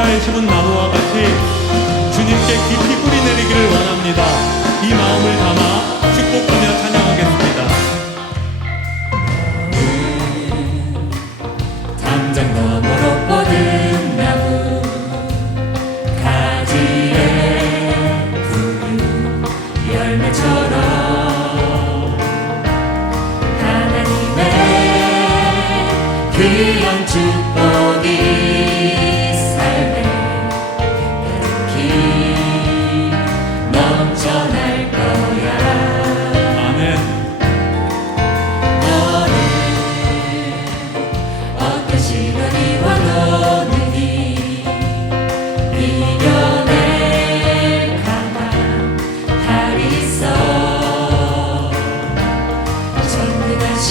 십자가의 심은 나무와 같이 주님께 깊이 뿌리 내리기를 원합니다. 이 마음을 담아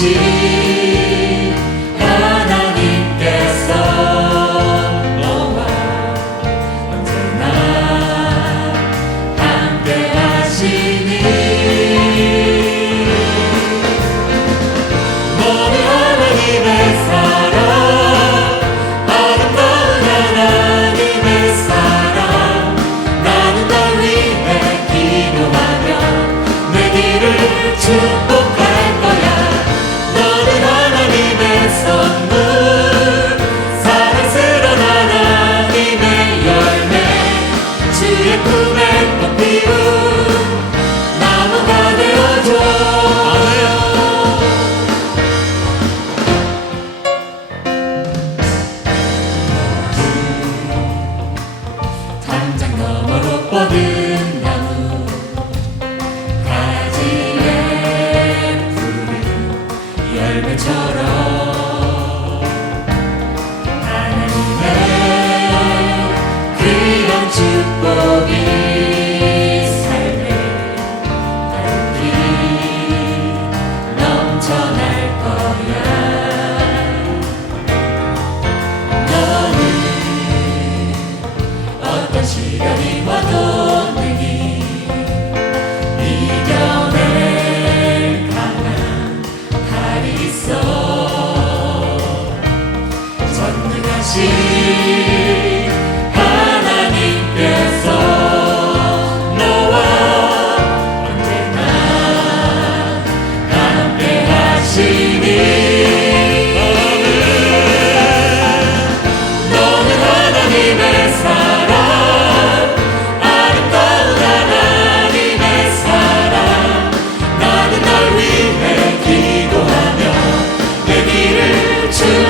see. to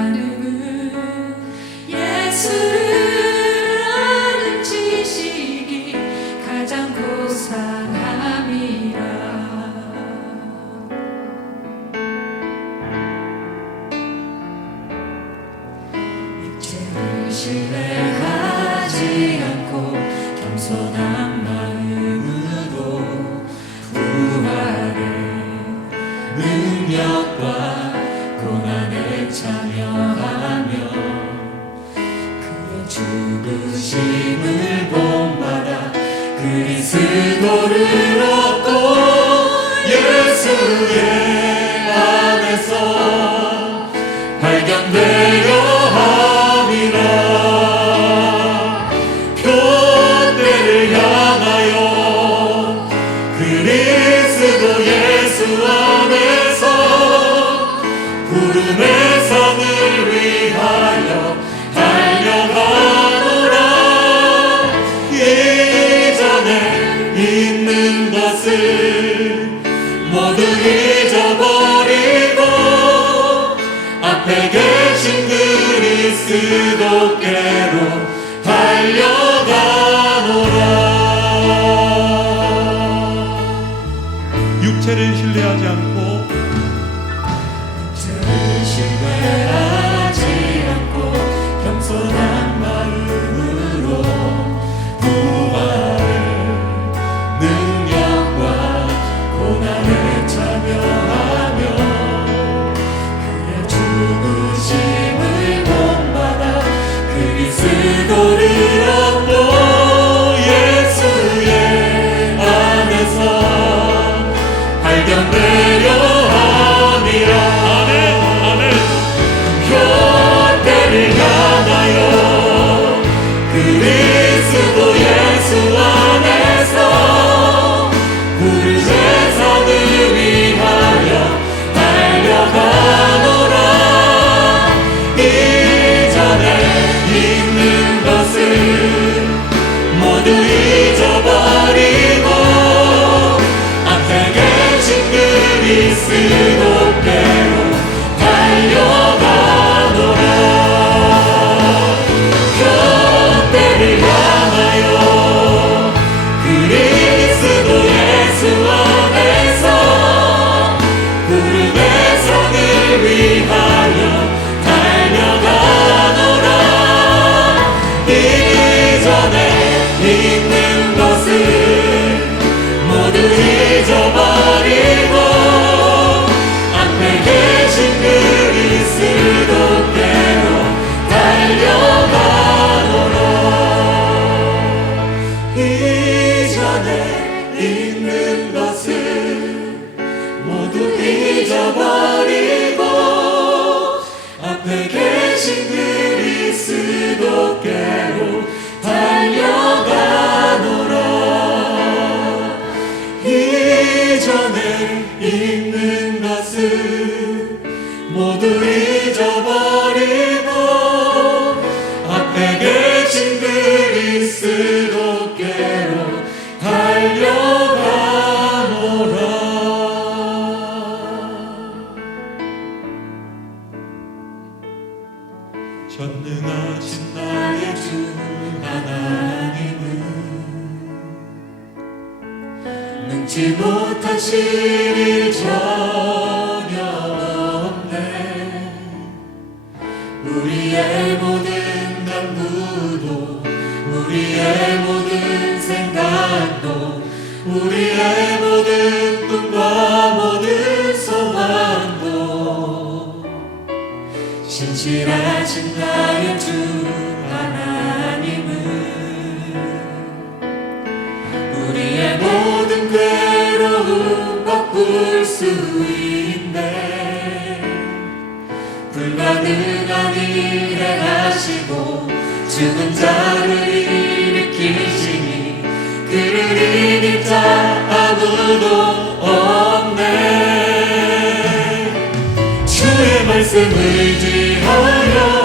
그 고난과 고난에 참여하며 그의 죽으심을 본받아 그리스도를 주께로 달려가노라. 육체를 신뢰하지 않고 모두 잊어버리고 앞에 계신 그리스도께로 달려가노라 전능하신 나의 주 하나님은 능치 못하신 일 전. 우리의 모든 간구도 우리의 모든 생각도 우리의 모든 꿈과 모든 소망도 진실하신 나의 주 하나님은 우리의 모든 괴로움 바꿀 수 있네. 나는 아니래 하시고 죽은 자를 일으키시니 그를 이길 자 아무도 없네. 주의 말씀을 지하여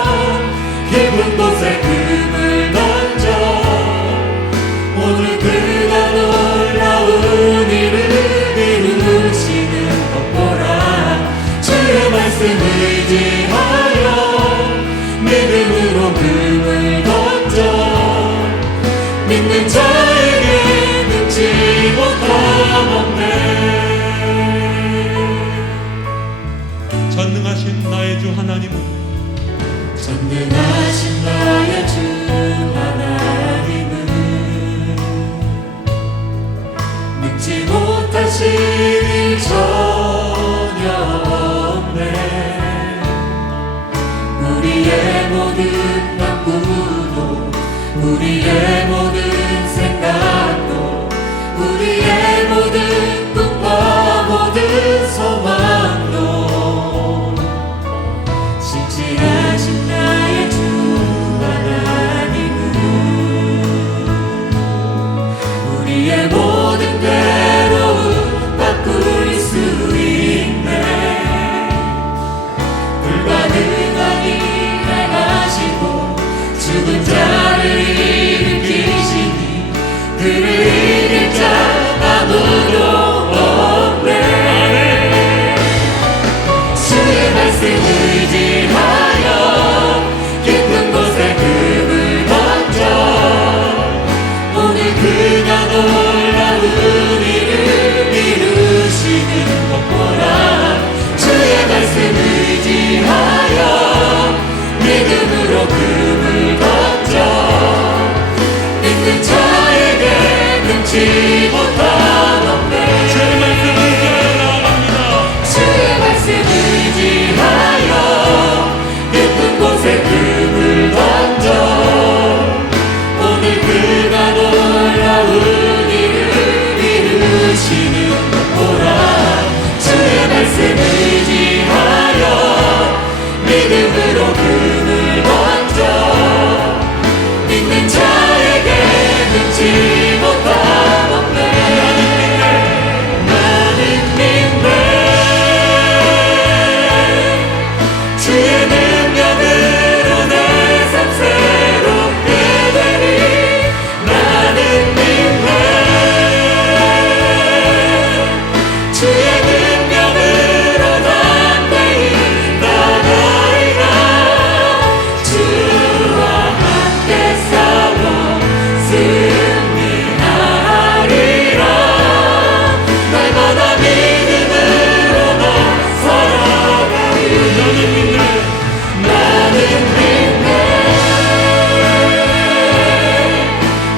전능하신 나의 주 하나님은 전능하신 나의 주 하나님은 믿지 못하신 일 전혀 없네. 우리의 모든 나무도 우리의 모든 всі вода.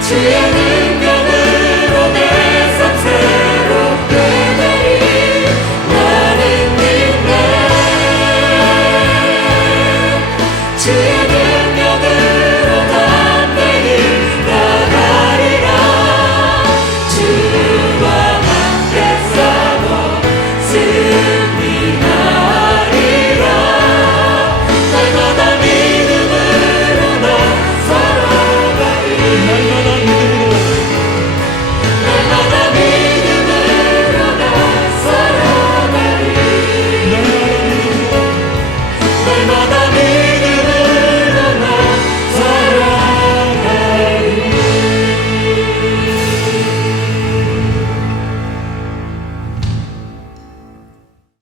Trinity.